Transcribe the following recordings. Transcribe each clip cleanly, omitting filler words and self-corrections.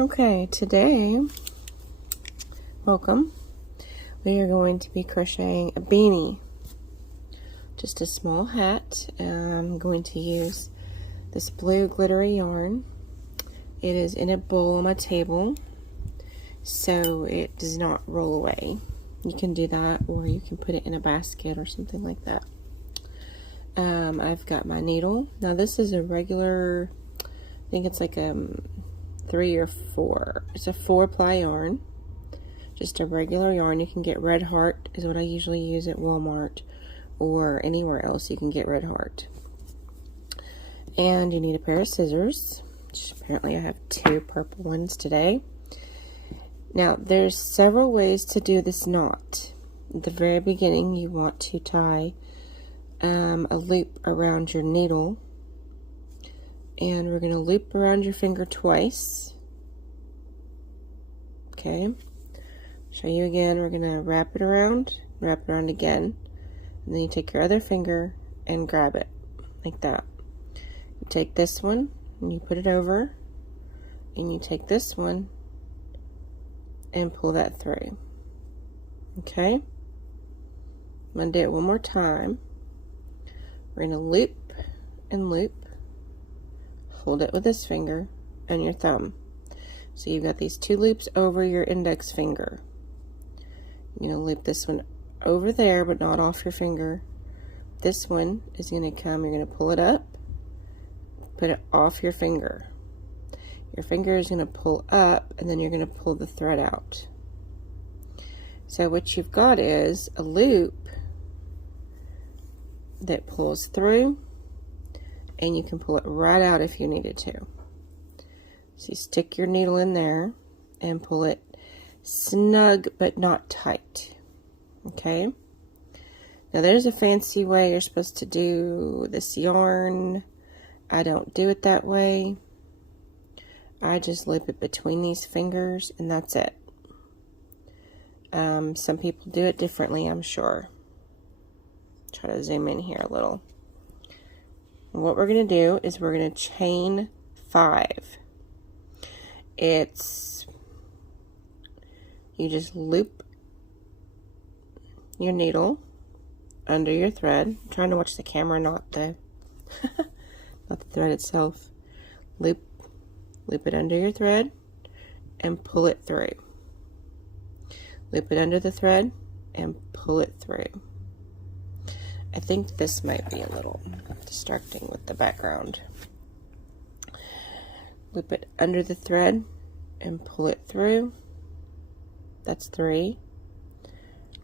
Okay, today, welcome, we are going to be crocheting a beanie, just a small hat. I'm going to use this blue glittery yarn. It is in a bowl on my table, so it does not roll away. You can do that, or you can put it in a basket or something like that. I've got my needle. Now this is a regular, I think it's like a 3 or 4. It's a 4-ply yarn, just a regular yarn. You can get Red Heart is what I usually use at Walmart or anywhere else you can get Red Heart. And you need a pair of scissors, which apparently I have 2 purple ones today. Now there's several ways to do this knot. At the very beginning you want to tie a loop around your needle, and we're going to loop around your finger twice. Okay, show you again. We're going to wrap it around again, and then you take your other finger and grab it like that. You take this one and you put it over, and you take this one and pull that through. Okay, I'm going to do it one more time. We're going to loop and loop. Hold it with this finger and your thumb. So you've got these 2 loops over your index finger. You're going to loop this one over there, but not off your finger. This one is going to come, you're going to pull it up, put it off your finger. Your finger is going to pull up, and then you're going to pull the thread out. So what you've got is a loop that pulls through, and you can pull it right out if you needed to. So you stick your needle in there and pull it snug but not tight. Okay, now there's a fancy way you're supposed to do this yarn. I don't do it that way. I just loop it between these fingers and that's it. Some people do it differently, I'm sure. Try to zoom in here a little. What we're going to do is we're going to chain 5. It's, you just loop your needle under your thread. I'm trying to watch the camera, not the not the thread itself. Loop it under your thread and pull it through. Loop it under the thread and pull it through. I think this might be a little distracting with the background. Loop it under the thread and pull it through. That's 3.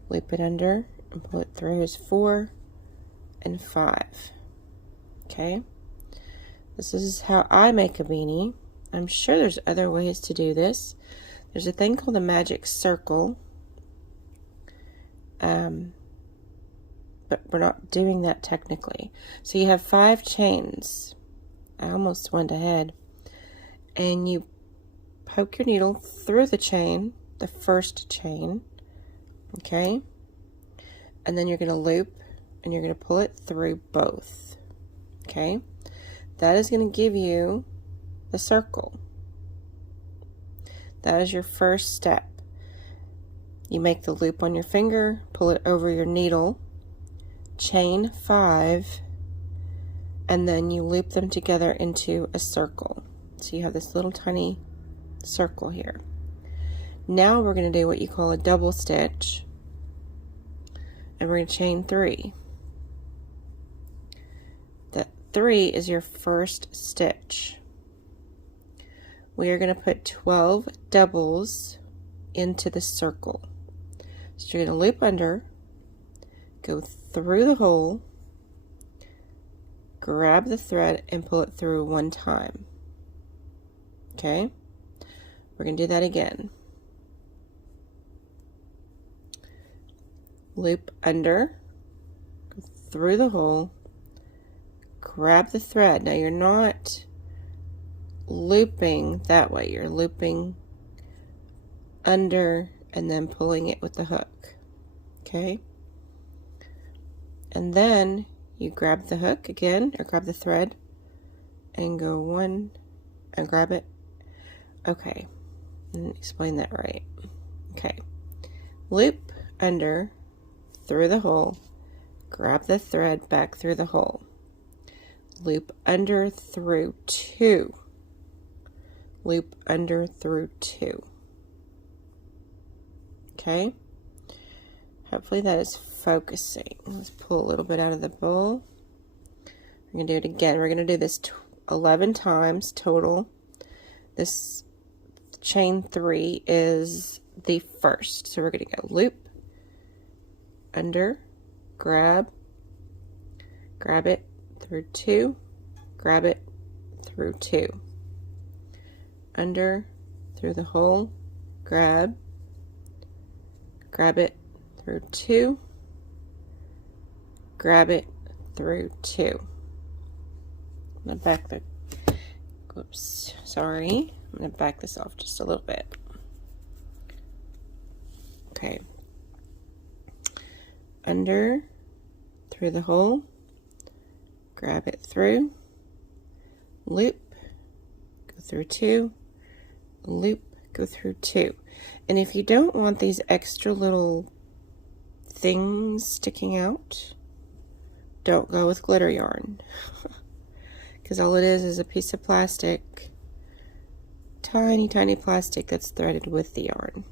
Loop it under and pull it through is 4 and 5. Okay, this is how I make a beanie. I'm sure there's other ways to do this. There's a thing called a magic circle. But we're not doing that technically. So you have 5 chains. I almost went ahead. And you poke your needle through the chain, the first chain. Okay? And then you're going to loop and you're going to pull it through both. Okay? That is going to give you the circle. That is your first step. You make the loop on your finger, pull it over your needle, chain 5, and then you loop them together into a circle. So you have this little tiny circle here. Now we're going to do what you call a double stitch, and we're going to chain 3. That 3 is your first stitch. We are going to put 12 doubles into the circle. So you're going to loop under, go through the hole, grab the thread and pull it through 1 time. Okay, we're going to do that again. Loop under, go through the hole, grab the thread. Now you're not looping that way, you're looping under and then pulling it with the hook. Okay, and then you grab the hook again, or grab the thread and go 1 and grab it. Okay, Didn't explain that right. Okay. Loop under, through the hole, grab the thread back through the hole. Loop under, through 2. Loop under, through 2. Okay. Hopefully that is focusing. Let's pull a little bit out of the bowl. We're going to do it again. We're going to do this 11 times total. This chain 3 is the first. So we're going to go loop, under, grab it through 2, grab it through 2. Under, through the hole, grab it through 2, grab it through 2. I'm going to back the, whoops, sorry. I'm going to back this off just a little bit. Okay. Under, through the hole, grab it through, loop, go through 2, loop, go through 2. And if you don't want these extra little things sticking out, don't go with glitter yarn. Because all it is a piece of plastic, tiny plastic that's threaded with the yarn.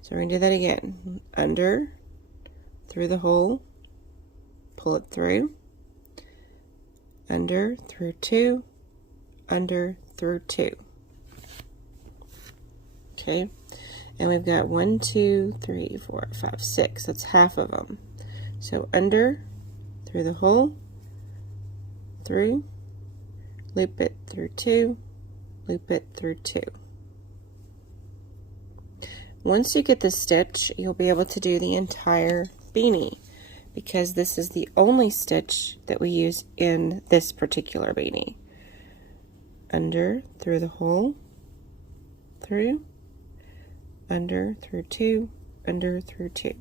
So we're going to do that again. Under, through the hole, pull it through, under, through 2, under, through 2. Okay, and we've got 1, 2, 3, 4, 5, 6. That's half of them. So under, through the hole, through, loop it through 2, loop it through 2. Once you get this stitch, you'll be able to do the entire beanie, because this is the only stitch that we use in this particular beanie. Under, through the hole, through, under, through 2, under, through 2.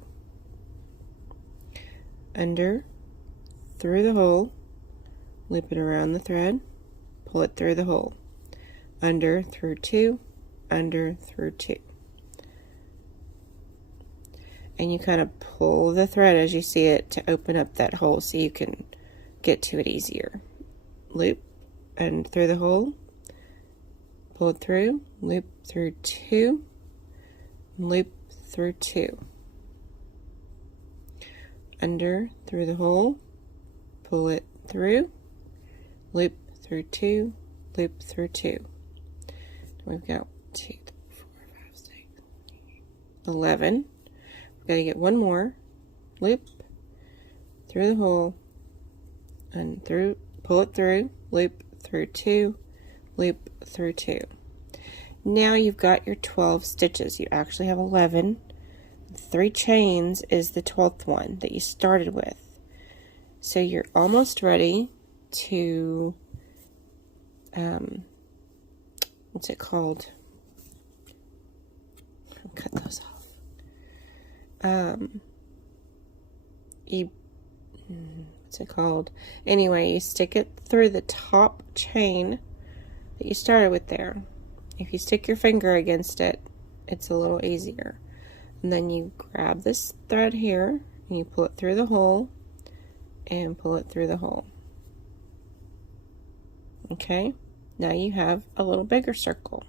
Under, through the hole, loop it around the thread, pull it through the hole. Under, through 2, under, through 2. And you kind of pull the thread as you see it to open up that hole so you can get to it easier. Loop and through the hole, pull it through, loop through 2, loop through 2. Under, through the hole, pull it through, loop through 2, loop through 2. We've got 2, 3, 4, 5, 6, 11. We've got to get one more. Loop through the hole and through, pull it through, loop through 2, loop through 2. Now you've got your 12 stitches. You actually have 11. 3 chains is the 12th one that you started with. So you're almost ready to, what's it called? I'll cut those off. What's it called? Anyway, you stick it through the top chain that you started with there. If you stick your finger against it, it's a little easier. And then you grab this thread here, and you pull it through the hole, and pull it through the hole. Okay, now you have a little bigger circle.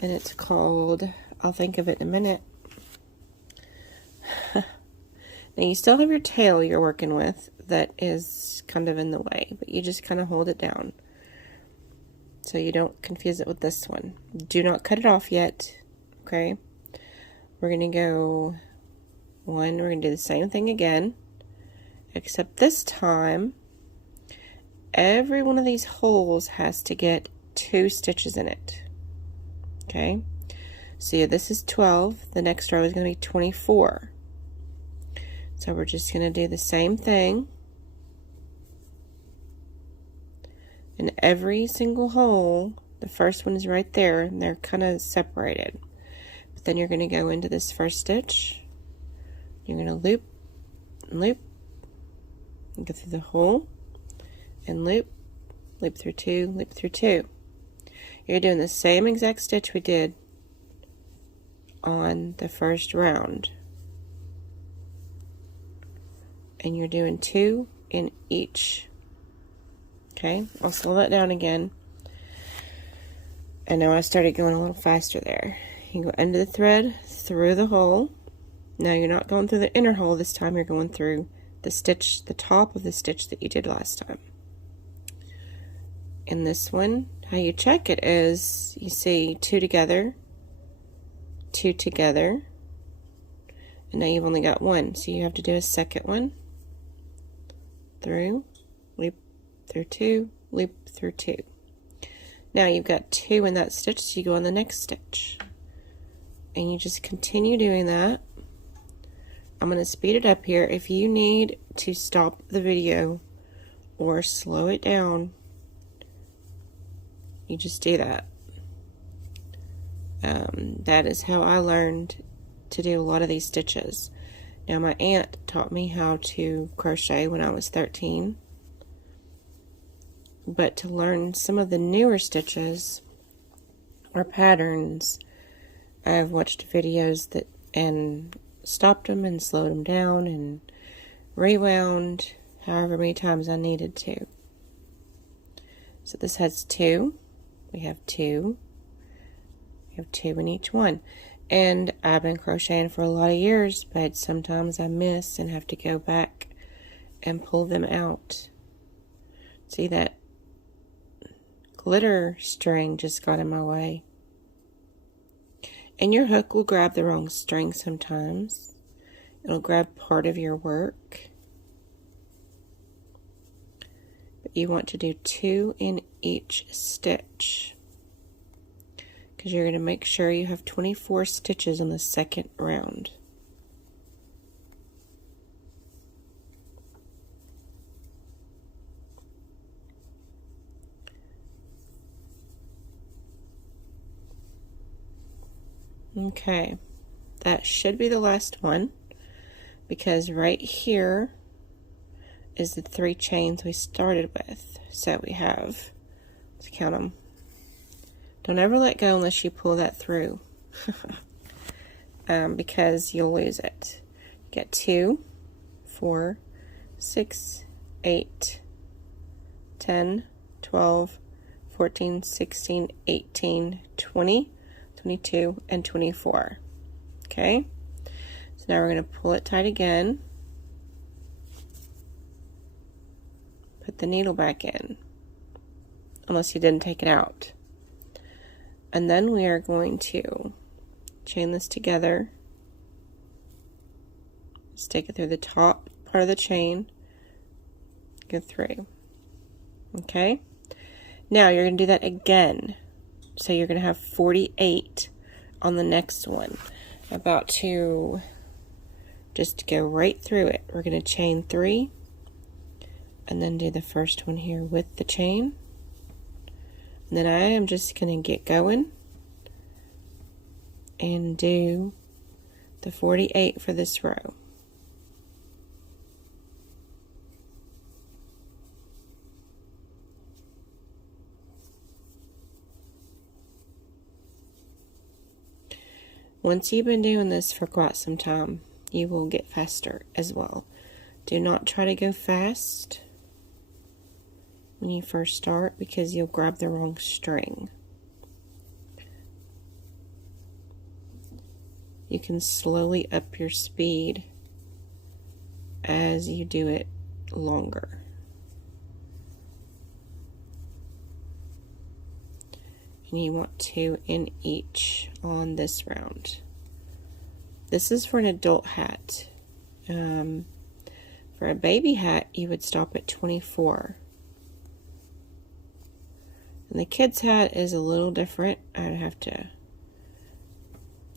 And it's called, I'll think of it in a minute. Now you still have your tail you're working with that is kind of in the way, but you just kind of hold it down so you don't confuse it with this one. Do not cut it off yet, okay? We're going to go one, we're going to do the same thing again, except this time every one of these holes has to get 2 stitches in it, okay? So yeah, this is 12, the next row is going to be 24. So we're just going to do the same thing. In every single hole, the first one is right there, and they're kind of separated. But then you're going to go into this first stitch. You're going to loop, and loop, and go through the hole, and loop, loop through 2, loop through 2. You're doing the same exact stitch we did on the first round. And you're doing 2 in each. Okay, I'll slow that down again. And now I started going a little faster there. You go into the thread, through the hole. Now you're not going through the inner hole this time, you're going through the stitch, the top of the stitch that you did last time. In this one, how you check it is, you see 2 together, 2 together, and now you've only got 1, so you have to do a second one, through, loop through 2, loop through 2. Now you've got 2 in that stitch, so you go on the next stitch. And you just continue doing that. I'm going to speed it up here. If you need to stop the video or slow it down, you just do that. That is how I learned to do a lot of these stitches. Now my aunt taught me how to crochet when I was 13. But to learn some of the newer stitches or patterns, I've watched videos that and stopped them and slowed them down and rewound however many times I needed to. So this has 2. We have 2. We have 2 in each one. And I've been crocheting for a lot of years, but sometimes I miss and have to go back and pull them out. See, that glitter string just got in my way. And your hook will grab the wrong string sometimes. It'll grab part of your work. But you want to do 2 in each stitch, because you're going to make sure you have 24 stitches on the second round. Okay, that should be the last one, because right here is the 3 chains we started with. So we have, let's count them. Don't ever let go unless you pull that through, because you'll lose it. Get 2, 4, 6, 8, 10, 12, 14, 16, 18, 20, 22, and 24. Okay, so now we're going to pull it tight again, put the needle back in, unless you didn't take it out, and then we are going to chain this together, stick it through the top part of the chain, go through. Okay, now you're going to do that again. So you're going to have 48 on the next one. About to just go right through it. We're going to chain 3 and then do the first one here with the chain. And then I am just going to get going and do the 48 for this row. Once you've been doing this for quite some time, you will get faster as well. Do not try to go fast when you first start, because you'll grab the wrong string. You can slowly up your speed as you do it longer. And you want 2 in each on this round. This is for an adult hat. For a baby hat, you would stop at 24. And the kid's hat is a little different. I'd have to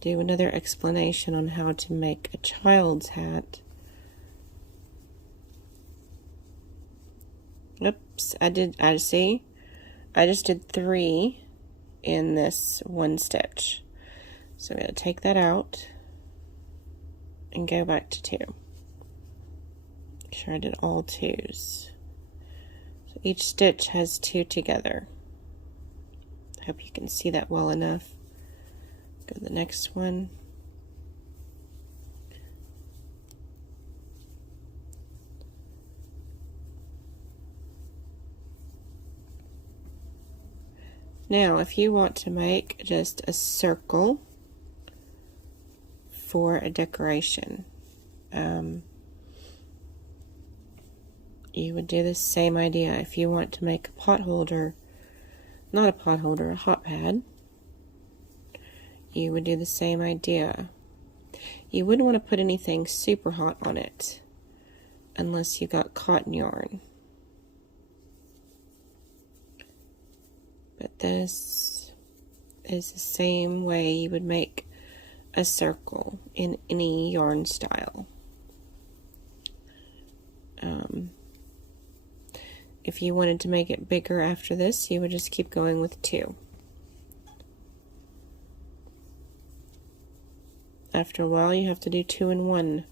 do another explanation on how to make a child's hat. Oops, I just did 3 in this one stitch. So I'm going to take that out and go back to 2. Make sure I did all 2s. So each stitch has 2 together. Hope you can see that well enough. Go to the next one. Now, if you want to make just a circle for a decoration, you would do the same idea. If you want to make a pot holder, not a pot holder, a hot pad, you would do the same idea. You wouldn't want to put anything super hot on it unless you got cotton yarn. But this is the same way you would make a circle in any yarn style. If you wanted to make it bigger after this, you would just keep going with 2. After a while, you have to do 2 and 1,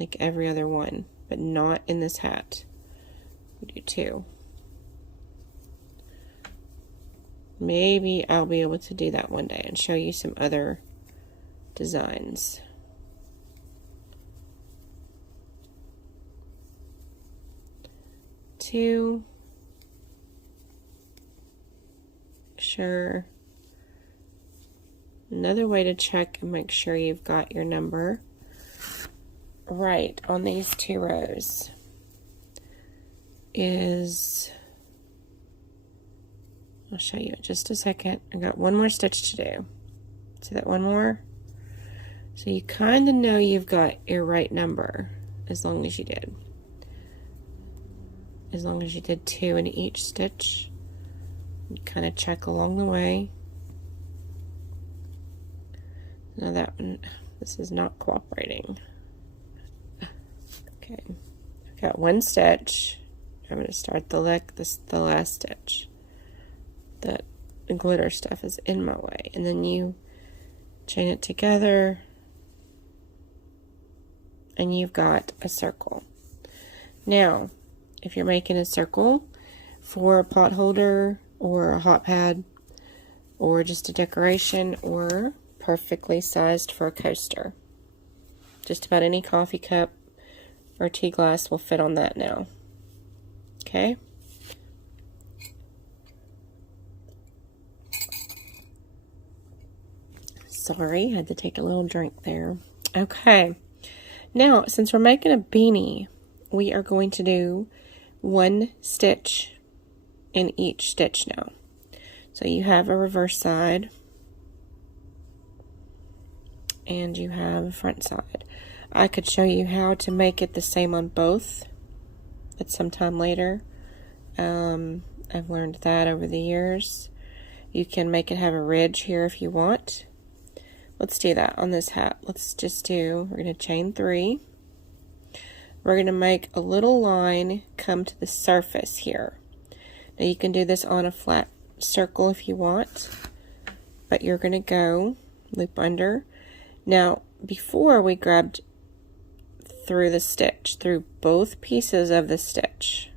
like every other one, but not in this hat. We do 2. Maybe I'll be able to do that one day and show you some other designs. Two. Sure. Another way to check and make sure you've got your number right on these 2 rows is, I'll show you in just a second. I've got one more stitch to do. See that one more? So you kind of know you've got your right number as long as you did. As long as you did 2 in each stitch. You kind of check along the way. Now that one, this is not cooperating. Okay, I've got 1 stitch. I'm going to start the last stitch. That glitter stuff is in my way, and then you chain it together and you've got a circle. Now if you're making a circle for a pot holder or a hot pad or just a decoration or perfectly sized for a coaster, just about any coffee cup or tea glass will fit on that now. Okay. Sorry, had to take a little drink there. Okay, now since we're making a beanie, we are going to do 1 stitch in each stitch now. So you have a reverse side and you have a front side. I could show you how to make it the same on both at some time later. I've learned that over the years. You can make it have a ridge here if you want. Let's do that on this hat. Let's just do, we're going to chain 3. We're going to make a little line come to the surface here. Now you can do this on a flat circle if you want, but you're going to go loop under. Now before we grabbed through the stitch, through both pieces of the stitch.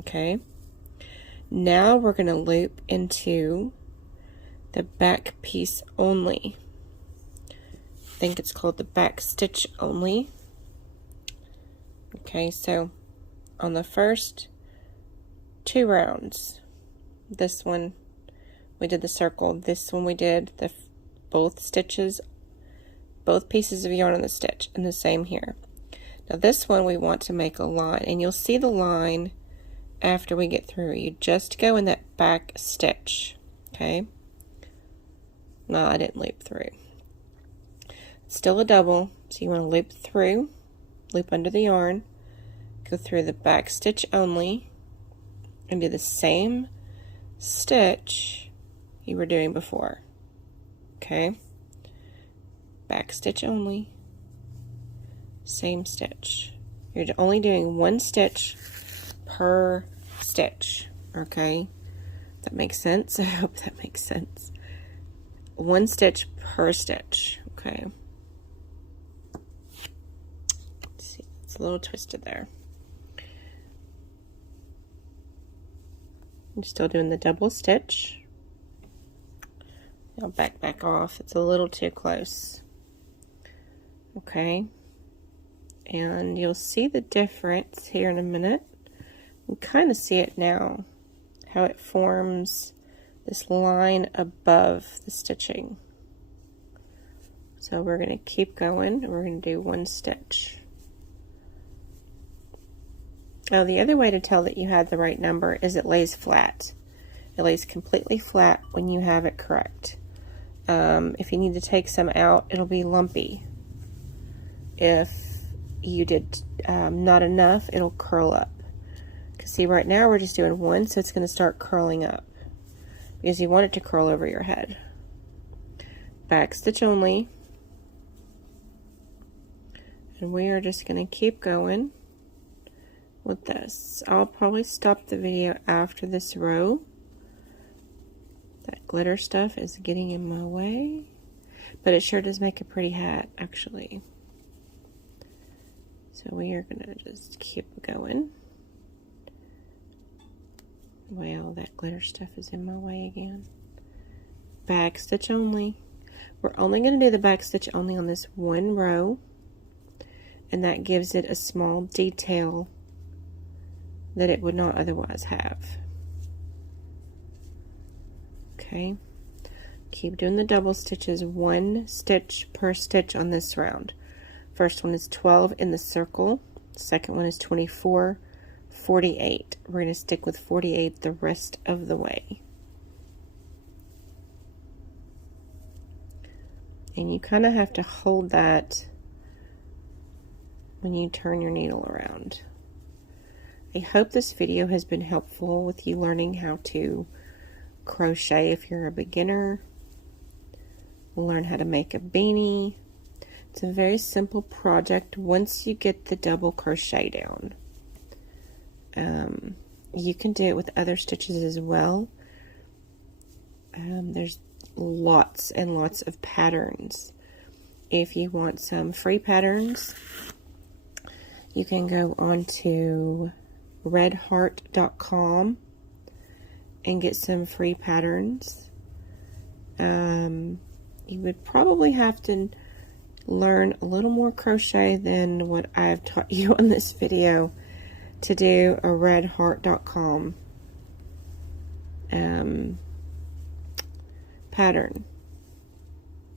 Okay. Now we're going to loop into the back piece only. I think it's called the back stitch only. Okay, so on the first 2 rounds, this one we did the circle, this one we did the both stitches, both pieces of yarn on the stitch, and the same here. Now this one we want to make a line, and you'll see the line after we get through. You just go in that back stitch. Okay. No, I didn't loop through. It's still a double, so you want to loop through, loop under the yarn, go through the back stitch only, and do the same stitch you were doing before. Okay. Back stitch only, same stitch. You're only doing 1 stitch per stitch. Okay. That makes sense. I hope that makes sense. 1 stitch per stitch. Okay. Let's see, it's a little twisted there. I'm still doing the double stitch. I'll back off. It's a little too close. Okay. And you'll see the difference here in a minute. You can kind of see it now, how it forms this line above the stitching. So we're going to keep going, and we're going to do one stitch. Now the other way to tell that you had the right number is it lays flat. It lays completely flat when you have it correct. If you need to take some out, it'll be lumpy. If you did not enough, it'll curl up. Because see, right now we're just doing one, so it's going to start curling up. Because you want it to curl over your head. Back stitch only. And we are just going to keep going with this. I'll probably stop the video after this row. That glitter stuff is getting in my way. But it sure does make a pretty hat, actually. So we are going to just keep going. Well, that glitter stuff is in my way again. Back stitch only. We're only going to do the back stitch only on this one row. And that gives it a small detail that it would not otherwise have. Okay. Keep doing the double stitches, one stitch per stitch on this round. First one is 12 in the circle. Second one is 24, 48. We're going to stick with 48 the rest of the way. And you kind of have to hold that when you turn your needle around. I hope this video has been helpful with you learning how to crochet if you're a beginner. Learn how to make a beanie. It's a very simple project once you get the double crochet down. You can do it with other stitches as well. There's lots and lots of patterns. If you want some free patterns, you can go on to redheart.com and get some free patterns. You would probably have to learn a little more crochet than what I've taught you on this video to do a redheart.com pattern.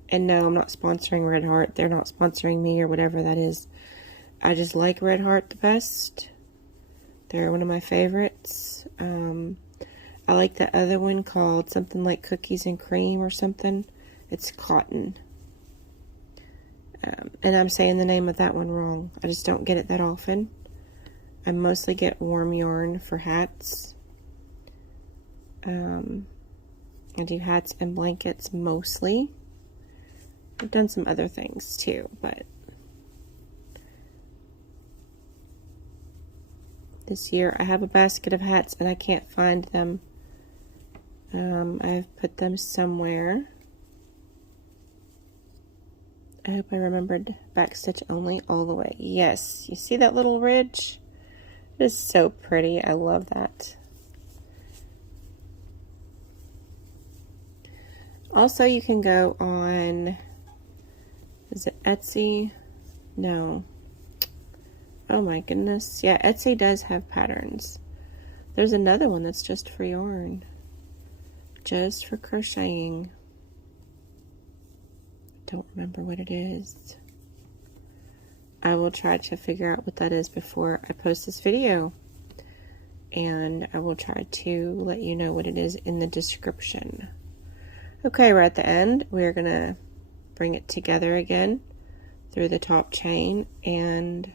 And no, I'm not sponsoring Red Heart. They're not sponsoring me or whatever that is. I just like Red Heart the best. They're one of my favorites. I like the other one called something like Cookies and Cream or something. It's cotton. And I'm saying the name of that one wrong. I just don't get it that often. I mostly get warm yarn for hats. I do hats and blankets mostly. I've done some other things too, but this year I have a basket of hats and I can't find them. I've put them somewhere. I hope I remembered backstitch only all the way. Yes, you see that little ridge? It is so pretty. I love that. Also, you can go on, is it Etsy? No. Oh my goodness. Yeah, Etsy does have patterns. There's another one that's just for yarn. Just for crocheting. Don't remember what it is. I will try to figure out what that is before I post this video. And I will try to let you know what it is in the description. Okay, we're at the end. We're going to bring it together again through the top chain and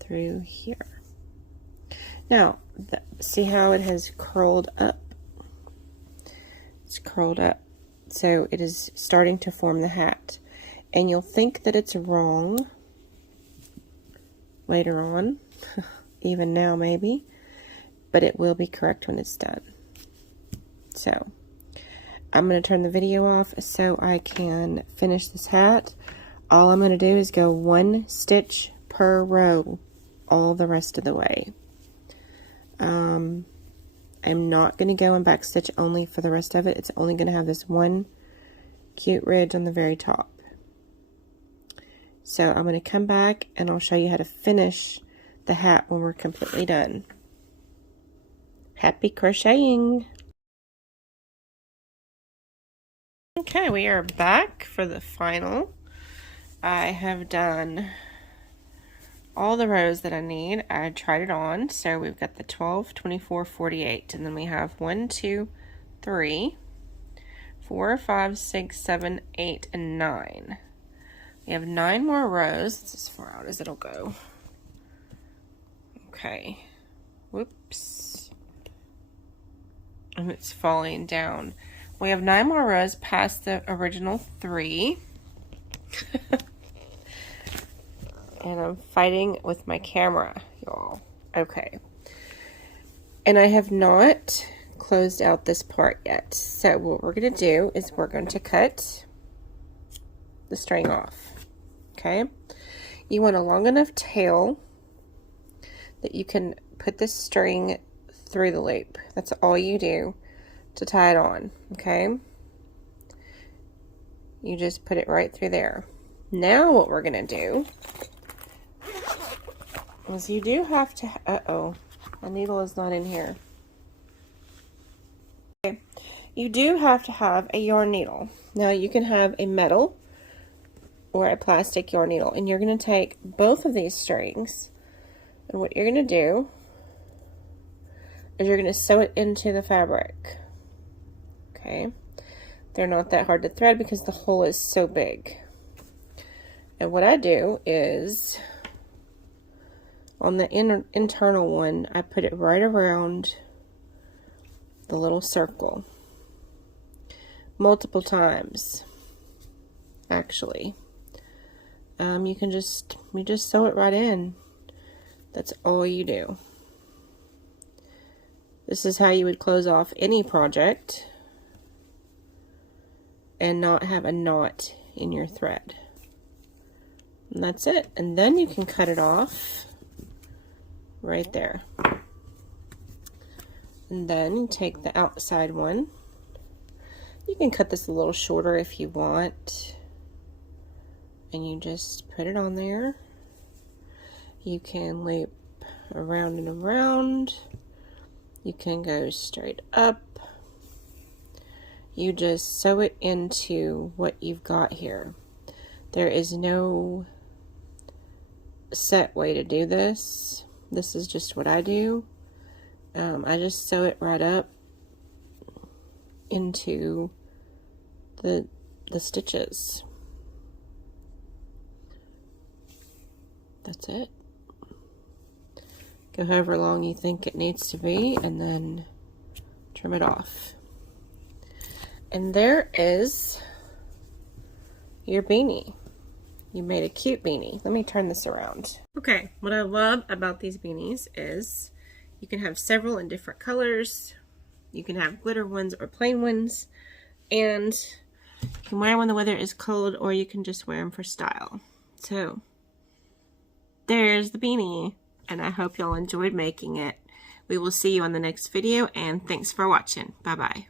through here. Now, see how it has curled up? It's curled up. So it is starting to form the hat. And you'll think that it's wrong later on, even now maybe, but it will be correct when it's done. So I'm going to turn the video off so I can finish this hat. All I'm going to do is go one stitch per row all the rest of the way. I'm not going to go and backstitch only for the rest of it. It's only going to have this one cute ridge on the very top. So I'm going to come back and I'll show you how to finish the hat when we're completely done. Happy crocheting! Okay, we are back for the final. I have done all the rows that I need. I tried it on. So we've got the 12, 24, 48, and then we have 1, 2, 3, 4, 5, 6, 7, 8, and 9. We have 9 more rows. It's as far out as it'll go. Okay. Whoops. And it's falling down. We have 9 more rows past the original 3. And I'm fighting with my camera, y'all. Okay. And I have not closed out this part yet. So what we're going to do is we're going to cut the string off. Okay. You want a long enough tail that you can put the string through the loop. That's all you do to tie it on. Okay. You just put it right through there. Now what we're going to do is you do have to, uh-oh, my needle is not in here. Okay. You do have to have a yarn needle. Now you can have a metal or a plastic yarn needle, and you're going to take both of these strings, and what you're going to do is you're going to sew it into the fabric. Okay. They're not that hard to thread because the hole is so big. And what I do is, on the internal one, I put it right around the little circle. Multiple times, actually. You just sew it right in. That's all you do. This is how you would close off any project and not have a knot in your thread. And that's it. And then you can cut it off right there. And then you take the outside one. You can cut this a little shorter if you want. And you just put it on there. You can loop around and around. You can go straight up. You just sew it into what you've got here. There is no set way to do this. This is just what I do. I just sew it right up into the stitches. That's it. Go however long you think it needs to be, and then trim it off. And there is your beanie. You made a cute beanie. Let me turn this around. Okay, what I love about these beanies is you can have several in different colors. You can have glitter ones or plain ones. And you can wear them when the weather is cold, or you can just wear them for style. So, there's the beanie. And I hope y'all enjoyed making it. We will see you on the next video, and thanks for watching. Bye-bye.